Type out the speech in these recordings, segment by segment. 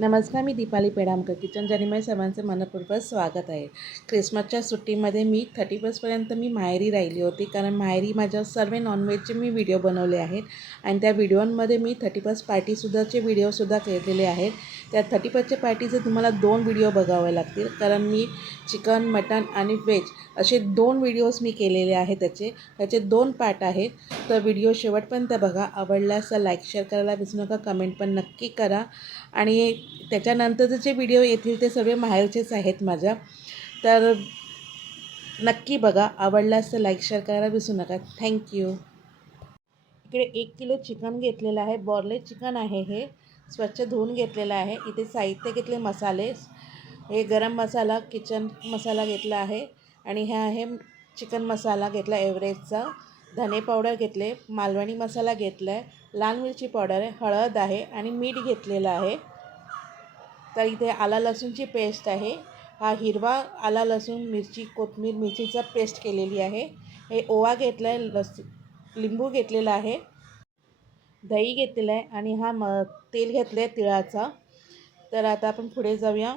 नमस्कार, मी दीपाली पेडामकर किचन जर्नीमध्ये सर्वांचे मनपूर्वक स्वागत आहे. ख्रिसमसच्या सुट्टीमध्ये मी 31पर्यंत मी माहेरी राहिली होती, कारण माहेरी माझ्या सर्व नॉनव्हेजचे मी व्हिडिओ बनवले आहेत आणि त्या व्हिडिओमध्ये मी 31 पार्टीसुद्धाचे व्हिडिओसुद्धा केलेले आहेत. त्या 31चे पार्टीचे तुम्हाला 2 व्हिडिओ बघावे लागतील, कारण मी चिकन, मटन आणि व्हेज असे 2 व्हिडिओज मी केलेले आहेत. त्याचे 2 पार्ट आहेत. तर व्हिडिओ शेवटपर्यंत बघा. आवडल्यास लाईक शेअर करायला विसरू नका, कमेंट पण नक्की करा. आणि त्याच्यानंतरचे जे व्हिडिओ येतील ते सर्व माहेरचेच आहेत माझ्या. तर नक्की बघा. आवडल्यास लाईक शेअर करायला विसरू नका. थँक्यू. इकडे 1 किलो चिकन घेतलेलं आहे. बॉर्ले चिकन आहे. हे स्वच्छ धुवून घेतलेलं आहे. इथे साहित्य घेतले मसाले. हे गरम मसाला, किचन मसाला घेतला आहे आणि हे आहे चिकन मसाला घेतला एव्हरेस्टचा. धने पावडर घेतले, मालवणी मसाला घेतला आहे, लाल मिरची पावडर आहे, हळद आहे आणि मीठ घेतलेलं आहे. तर इथे आला लसूणची पेस्ट आहे. हा हिरवा आला लसूण, मिरची, कोथिंबीर, मिरचीचा पेस्ट केलेली आहे. हे ओवा घेतला आहे, लिंबू घेतलेला आहे, दही घेतलेलं आहे आणि हा तेल घेतलं आहे तिळाचा. तर आता आपण पुढे जाऊया.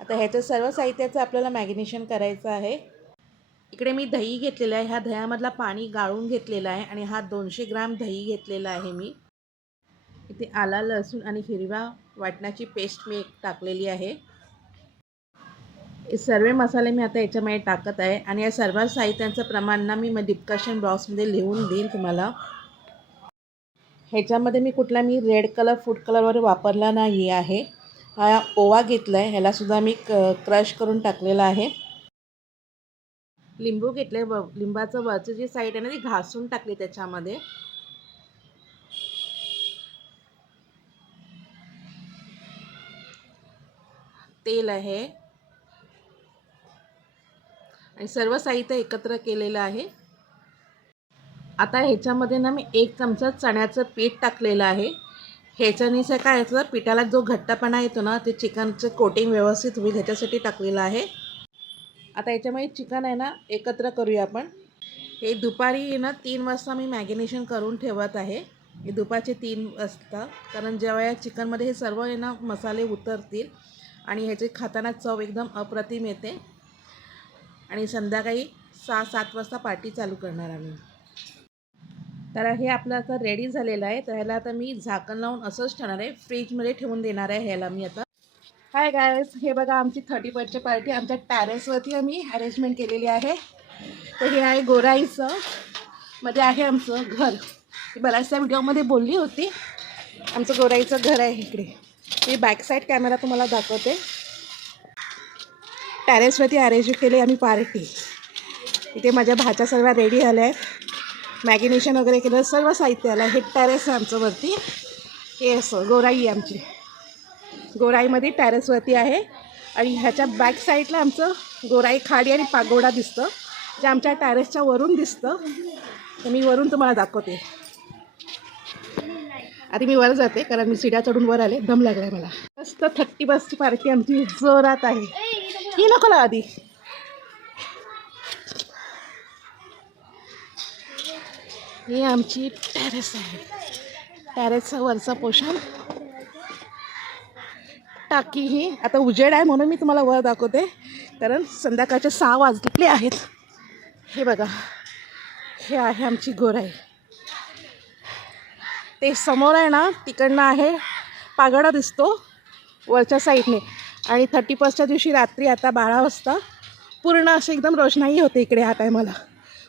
आता ह्याचं सर्व साहित्याचं आपल्याला मॅरिनेशन करायचं आहे. इकडे मी दही घेतलेलं आहे. ह्या दह्यामधला पाणी गाळून घेतलेलं आहे आणि हा 200 ग्राम दही घेतलेला आहे मी. इथे आला लसूण आणि हिरव्या वाटणाची पेस्ट मी टाकलेली आहे. हे सर्व मसाले मी आता याच्यामध्ये टाकत आहे आणि या सर्व साहित्यांचं प्रमाण ना मी डिस्क्रिप्शन बॉक्समध्ये लिहून देईन तुम्हाला. ह्याच्यामध्ये मी रेड कलर, फूड कलर वगैरे वापरला नाही आहे. हा ओवा घेतला आहे, ह्यालासुद्धा मी क्रश करून टाकलेला आहे. लिंबू घेतले, लिंबाचं वरचं जी साईड आहे ना ती घासून टाकली त्याच्यामध्ये. तेल आहे आणि सर्व साहित्य एकत्र केलेलं आहे. आता ह्याच्यामध्ये ना मी 1 चमचा चण्याचं पीठ टाकलेलं आहे. ह्याच्याने काय याचं पिठाला जो घट्टपणा येतो ना ते चिकनचं कोटिंग व्यवस्थित होईल ह्याच्यासाठी टाकलेलं आहे. आता याच्यामध्ये चिकन आहे ना एकत्र करूया आपण. हे दुपारी ना 3 वाजता मी मॅरिनेशन करून ठेवत आहे. हे दुपारचे 3 वाजता, कारण जेव्हा या चिकनमध्ये हे सर्व आहे ना मसाले उतरतील आणि ह्याचे खाताना चव एकदम अप्रतिम येते. आणि संध्याकाळी 6-7 वाजता पार्टी चालू करणार आम्ही. तर हे आपलं आता रेडी झालेलं आहे. तर ह्याला आता मी झाकण लावून असंच ठेवणार आहे, फ्रीजमध्ये ठेवून देणार आहे ह्याला मी आता. हाय गायज, हे बघा आमची 31ची पार्टी आमच्या टॅरेसवरती आम्ही अरेंजमेंट केलेली आहे. तर हे आहे गोराईचं, मध्ये आहे आमचं घर. मी बऱ्याचशा व्हिडिओमध्ये बोलली होती. आमचं गोराईचं घर आहे इकडे. मी बॅक साईड कॅमेरा तुम्हाला दाखवते. टॅरेसवरती अरेंज केली आम्ही पार्टी. इथे माझ्या भाच्या सर्व रेडी झाल्या आहेत. मॅरिनेशन वगैरे केलं, सर्व साहित्य आलं. हे टॅरेस आहे आमचं वरती. हे असं गोराई आहे आमची. गोराईमध्ये टॅरेसवरती आहे आणि ह्याच्या बॅक साईडला आमचं गोराई खाडी आणि पागोडा दिसतं, जे आमच्या टॅरेसच्या वरून दिसतं. तर मी वरून तुम्हाला दाखवते. आधी मी वर जाते, कारण मी सीड्या चढून वर आले, दम लागला आहे मला. मस्त 31ची पार्टी आमची जोरात आहे. ही नको ला आधी. ही आमची टॅरेस आहे. टॅरेसचा वरचा पोर्शन. टाकी ही आता उजेड आहे म्हणून मी तुम्हाला वर दाखवते, कारण संध्याकाळचे 6 वाजलेले आहेत. हे बघा, हे आहे आमची गोराई. ते समोर आहे ना तिकडनं आहे पागोडा दिसतो वरच्या साईडने. आणि 31च्या दिवशी रात्री आता 12 वाजता पूर्ण असे एकदम रोषणाई होते इकडे. हा टायमाला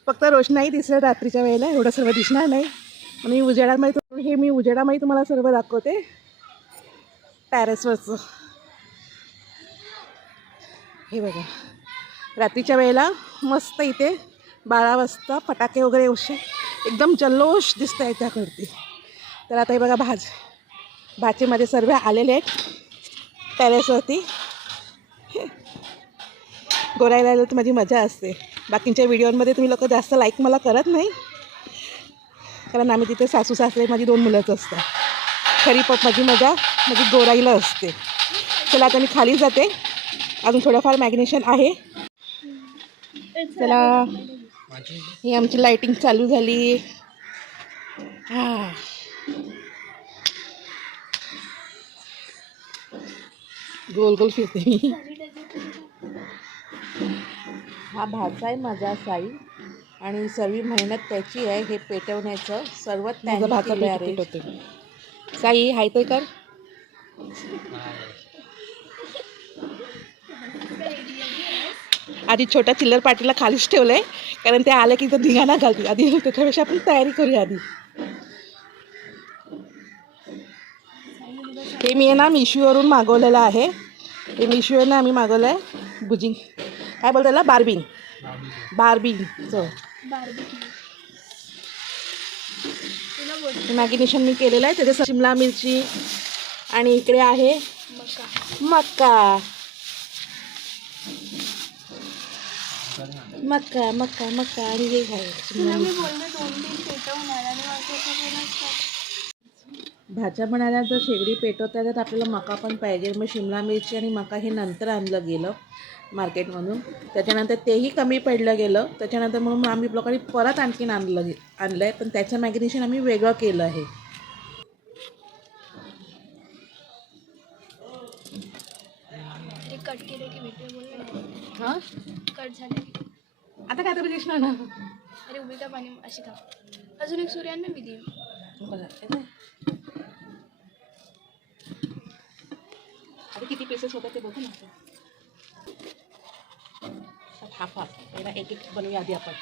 फक्त रोषणाई दिसेल रात्रीच्या वेळेला, एवढं सर्व दिसणार नाही. आणि मी उजेडामध्ये तुम्हाला सर्व दाखवते टॅरेसवरचं. हे बघा, रात्रीच्या वेळेला मस्त इथे 12 वाजता फटाके वगैरे उशे एकदम जल्लोष दिसत आहे त्याकडती. तर आता हे बघा भाचेमध्ये सर्व आलेले आहेत टॅरेसवरती. गोरायला आलं तर माझी मजा असते. बाकीच्या व्हिडिओमध्ये तुम्ही लोक जास्त लाईक मला करत नाही, कारण आम्ही तिथे सासू सासरे माझी 2 मुलंच असतात. खरी माझी मजा माझी गोराईला असते. चला आता मी खाली जाते, अजून थोडंफार मॅरिनेशन आहे. चला, ही आमची लाईटिंग चालू झाली. गोल गोल फिरते मी. हा भाचा आहे माझा साई आणि सर्व मेहनत त्याची आहे हे पेटवण्याचं. सर्व त्याने केलं आहे. साई हाय तर कर. आधी छोट्या चिल्लर पार्टीला खालीच ठेवलंय कारण ते आलं की तर धिंगाणा घालतील. आधी त्याच्यापेक्षा आपण तयारी करूया आधी. हे मी आहे ना मिशोवरून मागवलेलं आहे. हे मिशोवरून आम्ही मागवलं आहे बुजिंग काय बोलतो त्याला बार्बिंगचं इमॅगिनेशन मी केलेलं आहे. त्याच्यात शिमला मिरची आणि इकडे आहे मक्का. मक्का मक्का मक्का आणि हे आहे भाज्या बनायला जर शेगडी पेटवता तर आपल्याला मका पण पाहिजे. मग शिमला मिरची आणि मका हे नंतर आणलं गेलं मार्केटमधून. त्याच्यानंतर तेही कमी पडलं गेलं. त्याच्यानंतर म्हणून आम्ही लोकांनी परत आणखीन आणलं आहे पण त्याचं मॅग्नेशन आम्ही वेगळं केलं आहे. कट केले की भेटले बोलले हां कट झाले आता काय तरी दिसणार ना. अरे उभी का पाणी अशी का अजून एक सूर्यानं मी देईन. अरे किती पीसेस होतात ते बघू ना. हाफ हाफ पहिला एक एक बनवूया आधी आपण.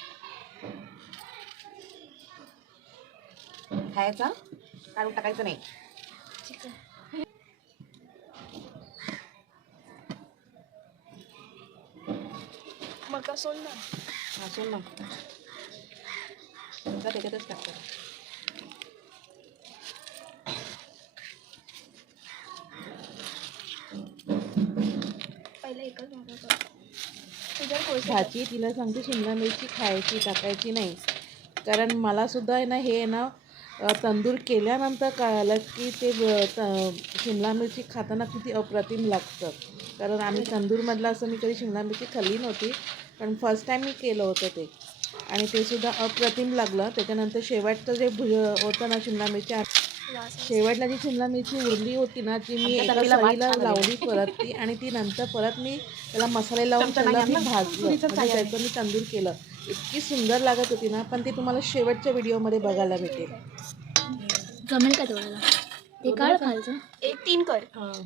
खायचा काढून टाकायचं नाही. चिकन मका सोल ना. हां सोड ना त्याच्यातच टाकतो. पहिला एकच मका कर तुझ्या कोळसा भाजी तिला सांगते शिमला मिरची खायची टाकायची नाही. कारण मलासुद्धा आहे ना हे ना तंदूर केल्यानंतर कळालं की ते शिमला मिरची खाताना किती अप्रतिम लागतं. कारण आम्ही तंदूरमधलं असं मी कधी शिमला मिरची खाल्ली नव्हती पण फर्स्ट टाईम मी केलं होतं ते आणि ते सुद्धा अप्रतिम लागलं. त्याच्यानंतर शेवटचं जे होतं ना शिमला मिरची शेवटला जी शिमला मिरची उरली होती ना ती मी एका सळीला लावली परत ती आणि ती नंतर परत मी त्याला मसाले लावून त्याला मी भाजलं. त्याचं मी तंदूर केलं. इतकी सुंदर लागत होती ना पण ती तुम्हाला शेवटच्या व्हिडिओमध्ये बघायला भेटेल. जमेल का तेवढ्याला ते काढ खायचं एक 3 कर. हां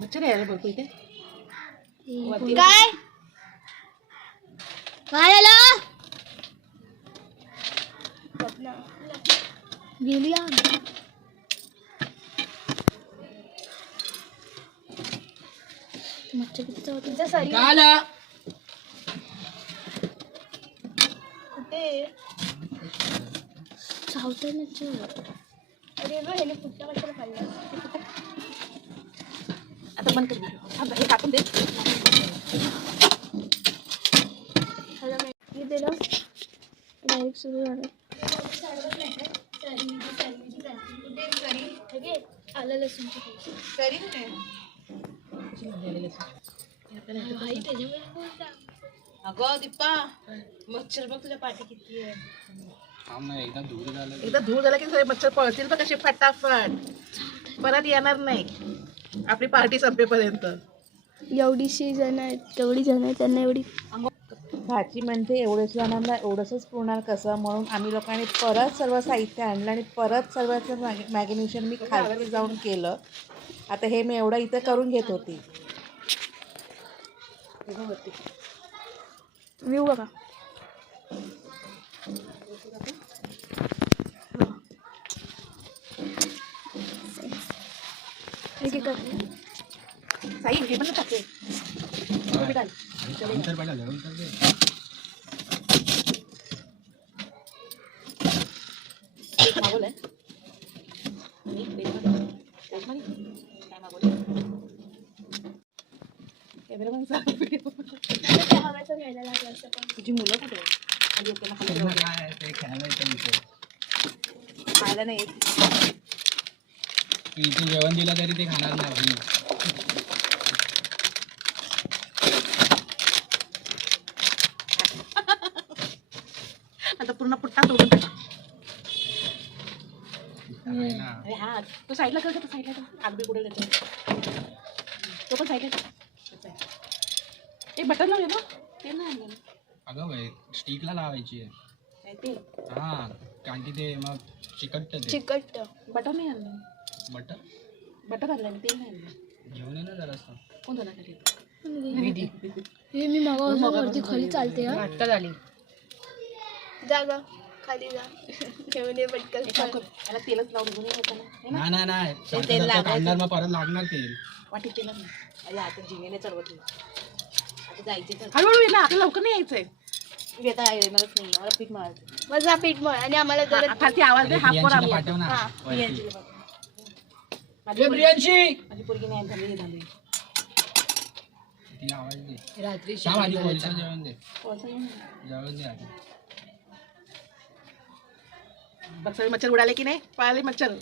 मच्छर यायला बघू इथे काय काय आलं गेली मच्छर किती होती सरी कुठे चावतंय मच्छर. अरे बघ ह्याने फुटता कशाला खाल्लं. आता बंद कर हे टाकून दे. हे दिलं डायरेक्ट सुरू झालं. आलं लसूणची अगं दीपा मच्छर बघ तुझ्या पाठी किती आहे. एकदा धूर झाला की सगळे मच्छर पळतील बघ कसे फटाफट परत येणार नाही आपली पार्टी संपेपर्यंत. एवढीशी जण आहेत तेवढी जण आहेत त्यांना एवढी भाजी म्हणजे एवढ्याच जणांना एवढंसंच पुरणार कसं म्हणून आम्ही लोकांनी परत सर्व साहित्य आणलं आणि परत सर्वांचं मॅगिनेशन मी खाली जाऊन केलं. आता हे मी एवढं इथं करून घेत होती. व्ह्यू बघा साई हे पण टाकते मागवलंय तुझी मुलं कुठे खायला नाही इथे जेवण दिलं तरी ते खाणार नाही. आता पूर्ण पुट्टा तोडून टाका. ना. अरे हा तो साईडला कर, तो साईडला कर. आग बी कुठे त्याच्यावर. तो पण साईडला कर. एक बटन लावूया ना, ते नाही आणलं. अगं बाई स्टिकला लावायची आहे. काय ते हा कारण की ते मग चिकट ते चिकट. बटन नाही आणलं. बटर बटन आणलं मी, ते नाही आणलं. घेऊन ये ना जरासं. कोण झाला खाली? हे मी मागा वरती खाली चालते हा. आत्ता झाली. जा ग खाली जा. घेऊन ये पटकन. एक काम कर, याला तेलच लावून घेऊन ये त्याला. नाही नाही नाही तेल सारखं लावायचं. काढणार मग परत लागणार तेल. वाटी तेलच नाही. अरे आता जिनेने चढवत नाही. आता जायचे तर हळूहळू ये ना, आपल्याला लवकर नाही यायचंय. मी आता येणारच नाही, मला पीठ मारायचं. माझा पीठ मळ आणि आम्हाला जरा खालती आवाज दे, हाफ वर प्रियांशीला आम्ही पाठव ना हा, वरती. माझी प्रियांशी माझी पोरगी नाही झाली झाली. तिला आवाज दे. रात्री शाम आधी कोळसा जेवण दे. कोळसा घेऊन जेवण दे आधी. बघ सगळे मच्छर उडाले की नाही, पळाले मच्छर.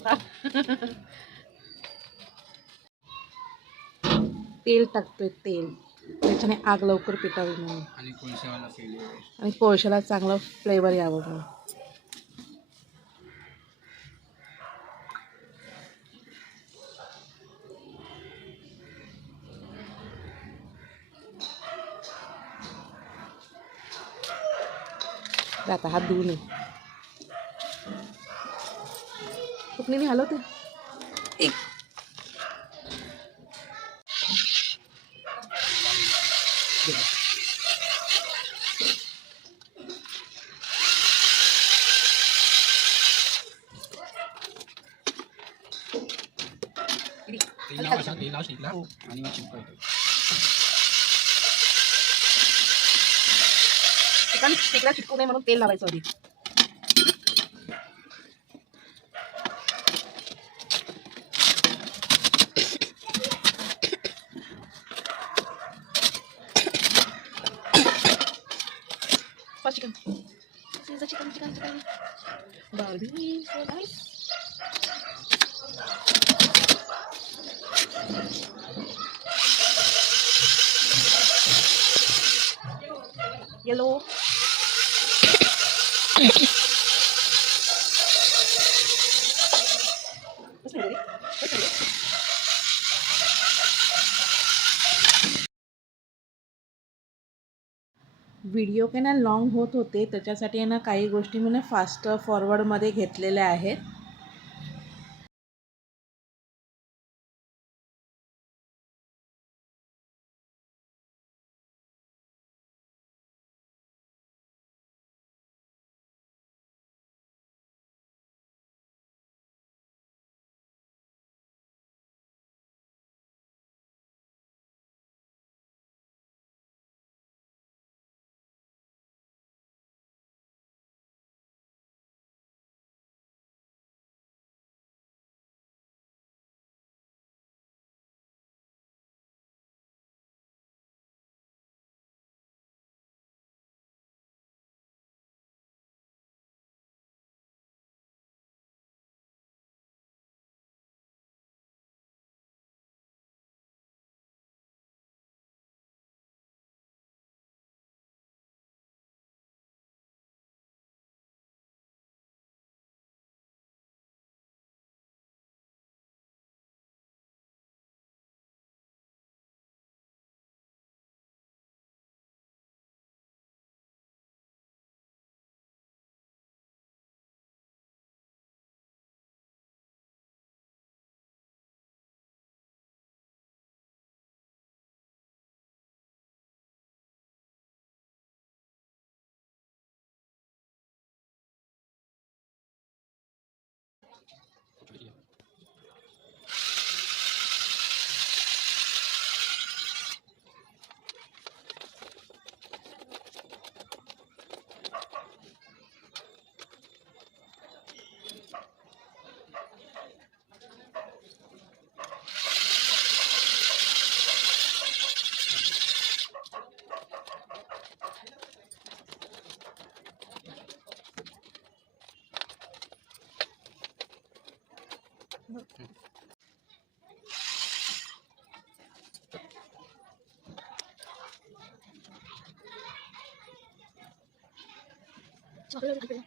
तेल टाकतोय, तेल, त्याच्याने आग लवकर पेटावी म्हणून आणि कोळशावाला फेल. आणि कोळशाला चांगला फ्लेवर यावं म्हणून. आता हात धुवून ये. फुकणीने हलवते. तेल लाव असा, तेल लाव स्टिकला आणि मग चिपकवतो. चिकला चिटकू नये म्हणून तेल लावायचं आधी. Chicken chicken chicken chicken Barbie so nice. Yellow video काय ना लॉंग होत होते, त्याच्यासाठी आहे ना काही गोष्टी मी ना फास्ट फॉरवर्डमध्ये घेतलेल्या आहेत. चॉकलेट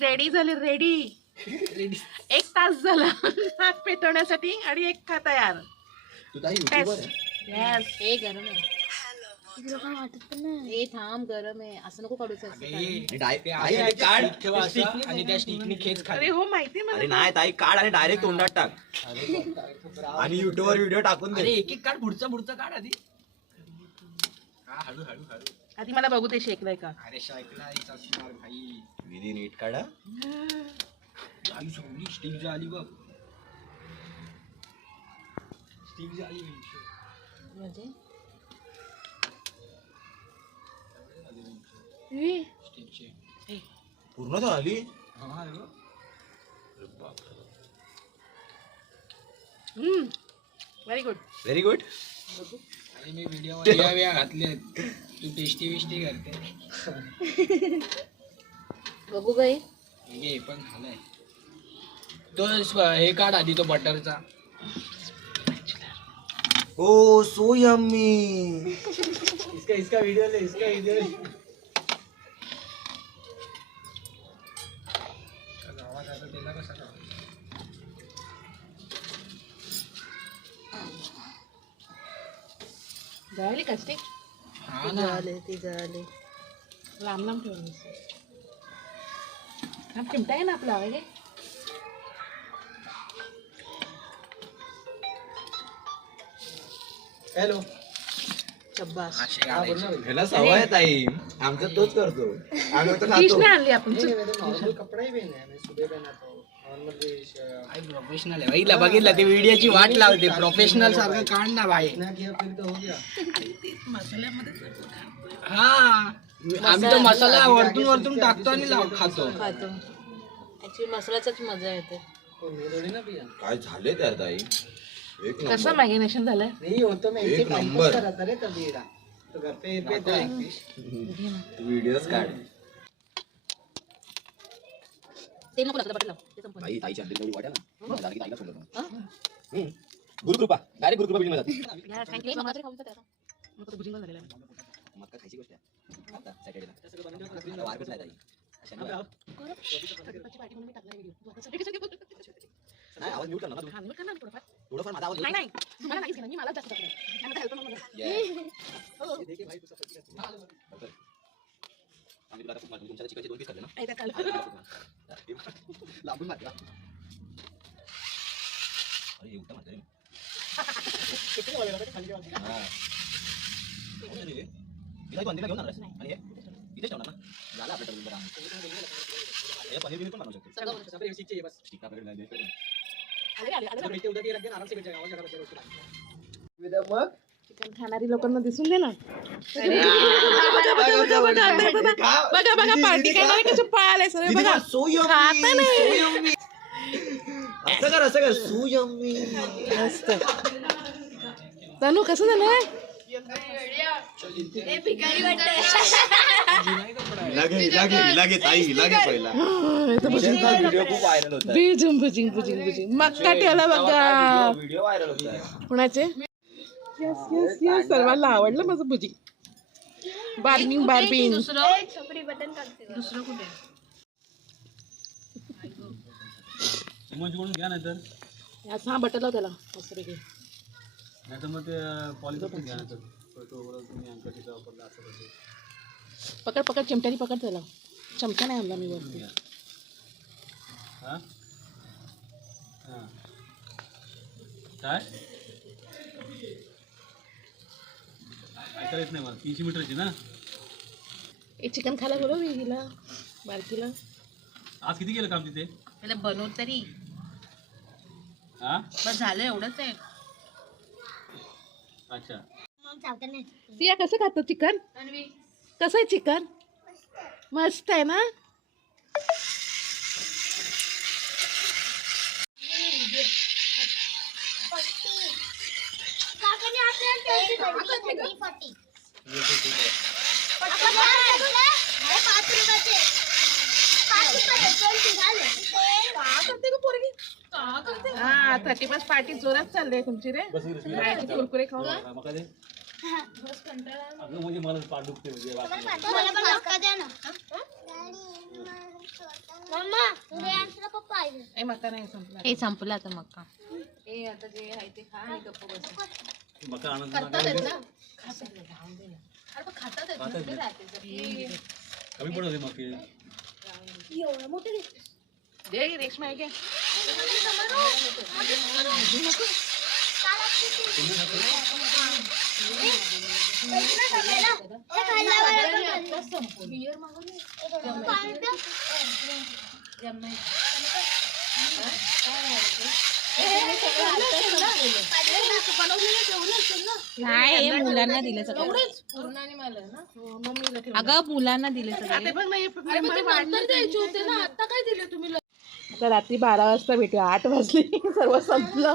रेडी झाले, रेडी. एक तास झाला हात पेटवण्यासाठी आणि एक खा तयार. Yes. हे गरम आहे. तुला काय वाटत पण नाही. हे थांब, गरम आहे. असं नको काढूच. आणि त्या स्टिकनी खेच अरे हो माहिती अरे मला. नाही ताई, काढ आणि डायरेक्ट तोंडात टाक आणि युट्यूब वर व्हिडिओ टाकून अरे दे. एक एक काढ, पुढचा काढ आधी. हा, हळू हळू हळू. आधी मला बघू ते शेकलंय का. अरे शायकलाच असणार भाई. विधी नीट काढा. झाली सगळी स्टिक झाली बघ. स्टिक झाली म्हणजे स्टिकचे. पूर्ण झाली. हा रे. Very good. Very good. आणि मी व्हिडिओ मध्ये घातले. तू टेस्टी विस्टी करते. बघू गई. हे पण झालंय. तो हे काढ आधी, तो बटरचा. ओ सो यम्मी. इसका वीडियो ले, इसका वीडियो ले. आवाज आता त्याला कसा का? झाली का स्टिक. हा ना. ते झाले. लांब लांब ठेवून हा चिमटा आहे ना आपला. वगैरे हॅलो. शब्बास. असे काढायचे. ह्याला सवय आहे ताई, आमचा तोच करतो. आम्ही तर डिश खातो. नाही आणली आपण. काय प्रोफेशनल आहे भाईला. बघितलं ते व्हिडिओची वाट लावते. प्रोफेशनल सारखं काढ ना भाई. हा, आम्ही तो मसाला वरतून वरतून टाकतो आणि खातो. ऍक्च्युली मसाल्याचाच मजा येते. काय झाले त्या ताई. एक कसं नंबर. मॅगिनेशन झालंय. एक नंबर. व्हिडिओज काढ. ते नको लागतं, बटन लाव. ते संपलं. ताई ताईची अंडी तेवढी वाट्या ना. झालं की ताईला सोडलं. गुरुकृपा, डायरेक्ट गुरुकृपा व्हिडिओ मध्ये जाते. हे मला तरी खाऊन तर त्याचा. मग तो भुजिंग झालेला आहे. मग काय खायची गोष्ट आहे. आता सॅटर्डेला वारकच नाही ताई. शनिवार. नाही, आवाज म्यूट करणार ना तू. हा, मी करणार थोडंफार. थोडंफार माझा आवाज नाही नाही मला नाहीच घेणार. मी मला जास्त करणार. त्यानंतर help करून मला. Yeah. आम्ही तुला आता खूप मारतो. तुमच्या चिकनचे 2 पीस खाल्ले ना. लांबून मारला. अरे एवढा मारला रे. हा. कोण रे? हिला बंदीला घेऊन आलास आणि हे इथेच ठेवणार ना. झाला आपला टर्मिनल बरा. हे पनीर बिनीर पण बनवू शकतो. स्टिक आपल्याकडे नाही द्यायचं. चिकन खाणारी लोकांना दिसून दे ना. बघा बघा पार्टी करणारे कसे पळाले सगळे बघा. खाता नाही. असं कर सू यम्मी. मस्त. तनू कसं झालंय? लागे ताई लागे पहिला. व्हिडिओ खूप व्हायरल होता. भुजिंग भुजिंग भुजिंग भुजिंग मक्का ठेवला बघा. व्हिडिओ व्हायरल होता. कुणाचे? यस यस यस सर्वांना आवडलं माझं भुजिंग. बार्बिंग बार्बिंग. बटन टाकते दुसरं कुठे घ्या नाही तर याच हा बटन लाव त्याला मस्तपैकी. नाही तर मग ते पॉलिथिन घ्या नाही तर तुम्ही अंकशीचा वापरला असं पकड पकड चिमट्याने पकड त्याला. चमचा नाही आणला मी वरती. हां हां काय ऐकायला येत नाही मला. 300 मीटरची ना. हे चिकन खायला बोलव हिला बारकीला. आज किती गेलं काम तिथे? त्याला बनव तरी हां बस झालं एवढंच आहे. अच्छा सिया कसं खातो चिकन? कसं आहे चिकन? मस्त आहे ना. हा 31 पार्टी जोरात चालली आहे तुमची रे. खायचे कुरकुरे खाऊ. मग काय अगं म्हणजे मला पाठ दुखते म्हणजे ए मका नाही संपला. हे संपलं आता मक्का. मका आनंद कमी पडत मग दे रेशमा आहे. नाही हे मुलांना दिले सगळं. अगं मुलांना दिले सगळे. आता रात्री 12 वाजता भेटूया. 8 वाजले सर्व संपलं.